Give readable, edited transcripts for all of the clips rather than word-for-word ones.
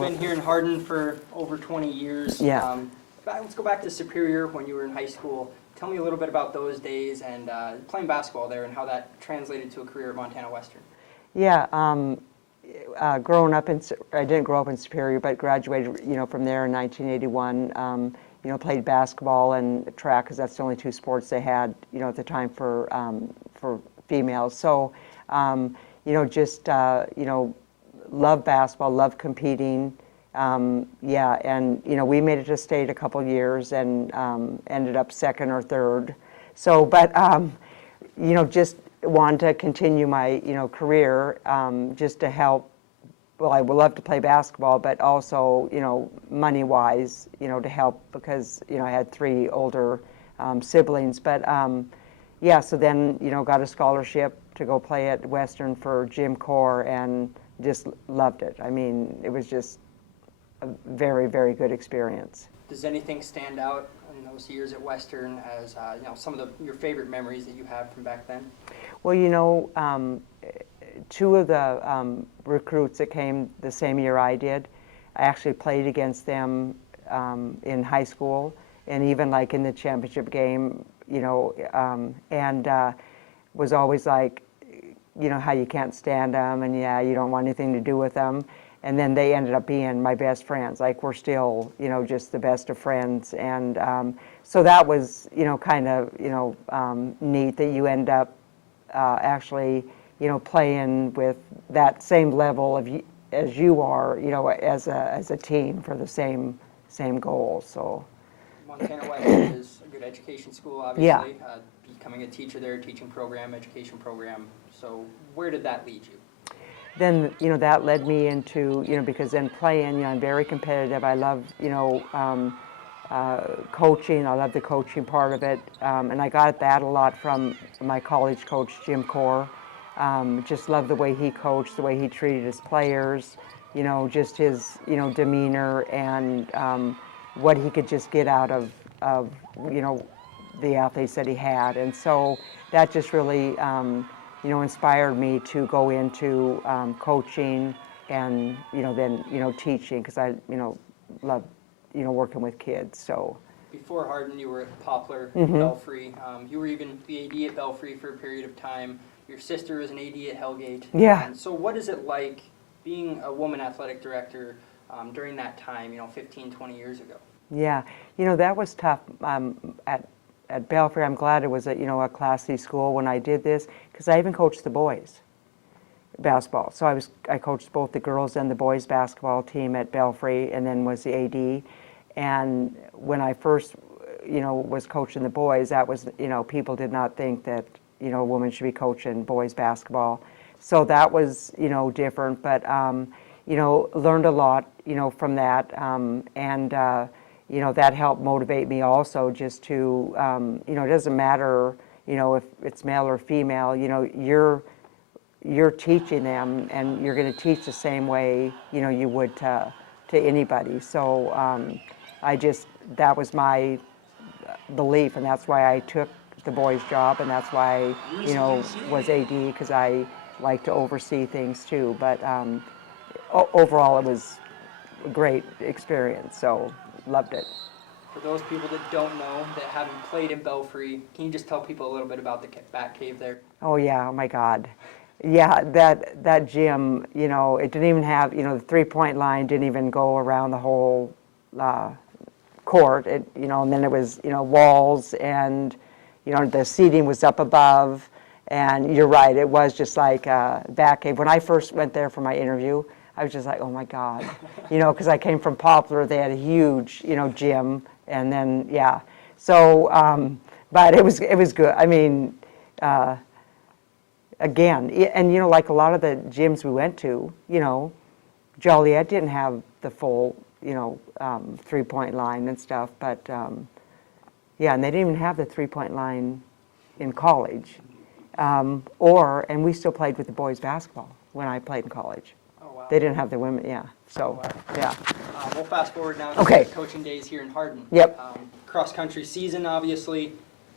been here in Hardin for over 20 years. Yeah. Let's go back to Superior when you were in high school. Tell me a little bit about those days and playing basketball there and how that translated to a career at Montana Western. Yeah, growing up I didn't grow up in Superior, but graduated, from there in 1981. Played basketball and track because that's the only two sports they had, at the time for females. So, love basketball, love competing. Yeah, and we made it to state a couple years and ended up second or third. So, but just wanted to continue my career, just to help. Well, I would love to play basketball, but also money-wise, to help because I had three older siblings. But yeah, so then got a scholarship to go play at Western for Gym Corps and just loved it. I mean, it was just a very, very good experience. Does anything stand out in those years at Western as some of your favorite memories that you have from back then? Well, two of the recruits that came the same year I did, I actually played against them in high school and even like in the championship game, and was always like, how you can't stand them and yeah, you don't want anything to do with them. And then they ended up being my best friends. Like we're still, just the best of friends. And so that was, kind of, neat that you end up actually, playing with that same level of as you are, as a team for the same goal. So Montana Western is a good education school, obviously. Yeah. Becoming a teacher there, teaching program, education program. So where did that lead you? Then, that led me into, because then playing, I'm very competitive. I love, coaching. I love the coaching part of it. And I got that a lot from my college coach, Jim Corr. Just loved the way he coached, the way he treated his players, just his, demeanor and what he could just get out of the athletes that he had. And so that just really, inspired me to go into coaching and, then, teaching because I, love, working with kids. So before Hardin, you were at Poplar, Belfry. You were even the AD at Belfry for a period of time. Your sister was an AD at Hellgate. Yeah. So what is it like being a woman athletic director during that time, 15, 20 years ago? Yeah, that was tough at Belfry. I'm glad it was a Class C school when I did this because I even coached the boys basketball. So I coached both the girls and the boys basketball team at Belfry and then was the AD. And when I first, was coaching the boys, that was, people did not think that, a woman should be coaching boys basketball. So that was, different, but, learned a lot, from that. And that helped motivate me also just to, it doesn't matter, if it's male or female, you're teaching them and you're going to teach the same way, you would to anybody. So that was my belief, and that's why I took the boys' job, and that's why I, was AD, because I like to oversee things too. But overall, it was a great experience, so loved it. For those people that don't know, that haven't played in Belfry, can you just tell people a little bit about the Bat Cave there? Oh yeah, oh my God. Yeah, that gym, it didn't even have, the three-point line didn't even go around the whole court. And then it was, walls and, the seating was up above. And you're right, it was just like a Bat Cave. When I first went there for my interview, I was just like, oh my God, because I came from Poplar. They had a huge, gym, and then yeah. So, but it was good. I mean, again, and like a lot of the gyms we went to, Joliet didn't have the full, three-point line and stuff. But yeah, and they didn't even have the three-point line in college, and we still played with the boys basketball when I played in college. They didn't have the women, yeah. So, yeah. We'll fast forward now to Okay. coaching days here in Hardin. Yep. Cross-country season, obviously.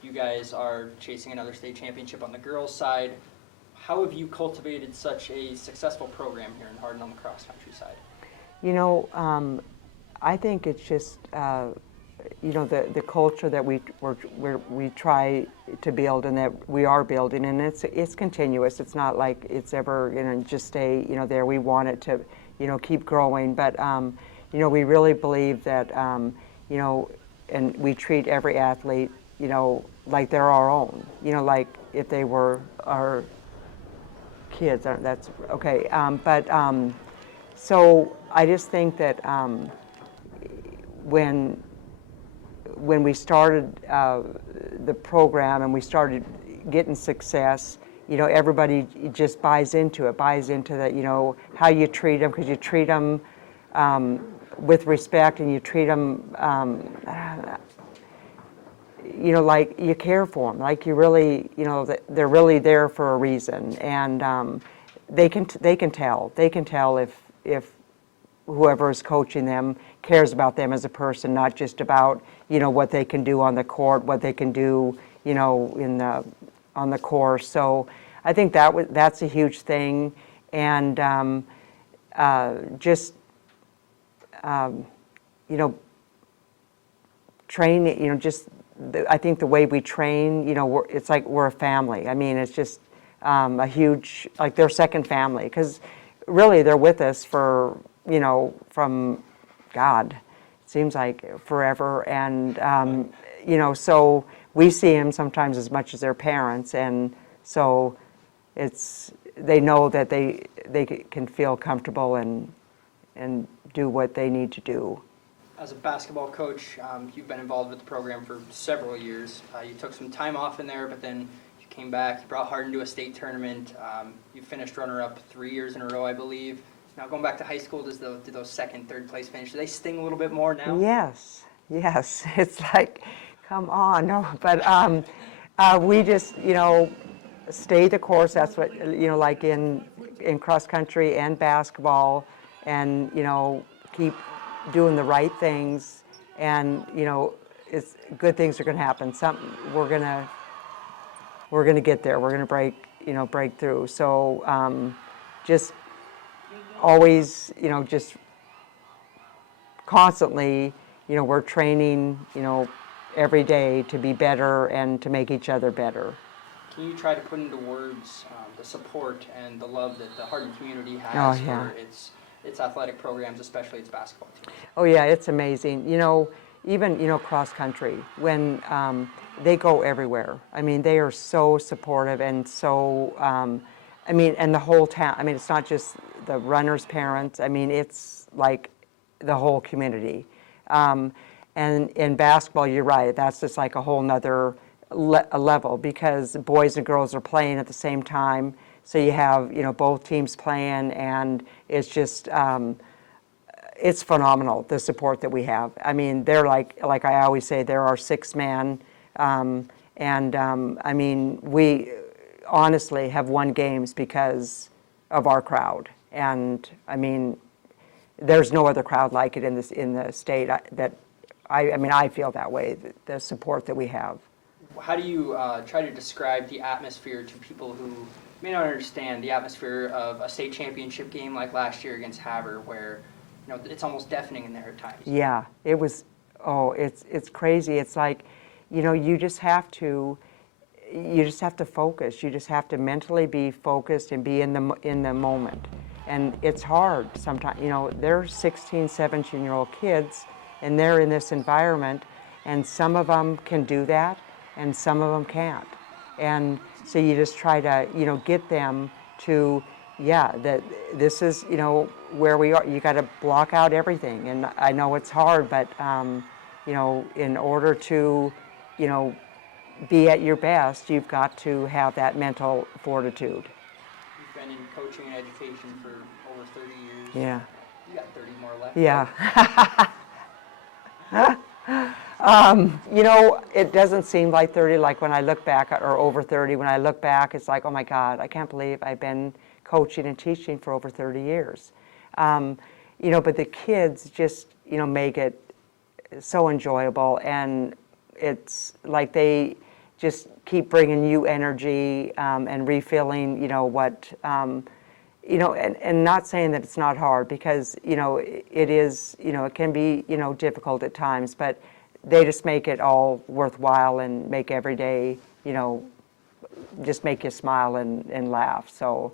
You guys are chasing another state championship on the girls' side. How have you cultivated such a successful program here in Hardin on the cross-country side? You know, I think it's just, you know, the culture that we try to build and that we are building, and it's continuous. It's not like it's ever going to just stay, you know, there. We want it to, you know, keep growing. But, you know, we really believe that, you know, and we treat every athlete, you know, like they're our own. You know, like if they were our kids. That's okay. So I just think that when we started the program and we started getting success, you know, everybody just buys into that, you know, how you treat them, because you treat them with respect, and you treat them, you know, like you care for them, like you really, you know, that they're really there for a reason, and they can tell if whoever is coaching them cares about them as a person, not just about, you know, what they can do on the court, what they can do, you know, on the course. So I think that's a huge thing, and just you know, train, you know, just I think the way we train, you know, it's like we're a family. I mean, it's just a huge, like their second family, because really they're with us for, you know, from God, it seems like forever, and you know, so we see them sometimes as much as their parents, and so they know that they can feel comfortable and do what they need to do. As a basketball coach, you've been involved with the program for several years. You took some time off in there, but then you came back. You brought Hardin to a state tournament. You finished runner-up 3 years in a row, I believe. Now going back to high school, do those second, third place finish, do they sting a little bit more now? Yes. It's like, come on, no. But we just, you know, stay the course. That's what, you know, like in cross country and basketball, and, you know, keep doing the right things, and, you know, it's good things are going to happen. We're going to get there. We're going to break through. So just always, you know, just constantly, you know, we're training, you know, every day to be better and to make each other better. Can you try to put into words the support and the love that the Hardin community has yeah. for its athletic programs, especially its basketball team? Oh yeah, it's amazing. You know, even, you know, cross country, when they go everywhere. I mean, they are so supportive, and so, I mean, and the whole town. I mean, it's not just the runners' parents. I mean, it's like the whole community. And in basketball, you're right. That's just like a whole nother level, because boys and girls are playing at the same time. So you have, you know, both teams playing, and it's just, it's phenomenal, the support that we have. I mean, they're like I always say, they're our sixth man. I mean, we honestly have won games because of our crowd. And I mean, there's no other crowd like it in the state. I mean, I feel that way, the support that we have. How do you try to describe the atmosphere to people who may not understand the atmosphere of a state championship game like last year against Havre, where, you know, it's almost deafening in there at times? Yeah, it was. Oh, it's crazy. It's like, you know, you just have to focus. You just have to mentally be focused and be in the moment. And it's hard sometimes. You know, they're 16, 17-year-old kids, and they're in this environment, and some of them can do that, and some of them can't. And so you just try to, you know, get them to, yeah, that this is, you know, where we are. You got to block out everything. And I know it's hard, but, you know, in order to, you know, be at your best, you've got to have that mental fortitude. You've been in coaching and education for over 30 years. Yeah. You got 30 more left. Yeah. You know, it doesn't seem like 30, like when I look back, or over 30, when I look back, it's like, oh my God, I can't believe I've been coaching and teaching for over 30 years. You know, but the kids just, you know, make it so enjoyable, and it's like they just keep bringing you energy, and refilling, you know, what, you know, and not saying that it's not hard, because, you know, it is, you know, it can be, you know, difficult at times, but they just make it all worthwhile and make every day, you know, just make you smile and laugh. So,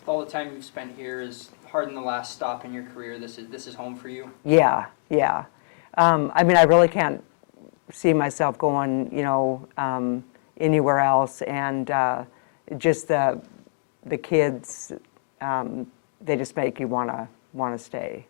With all the time you've spent here, is Hardin the last stop in your career? This is home for you? yeah, yeah. I mean, I really can't see myself going, you know, anywhere else, and just the kids, they just make you want to stay.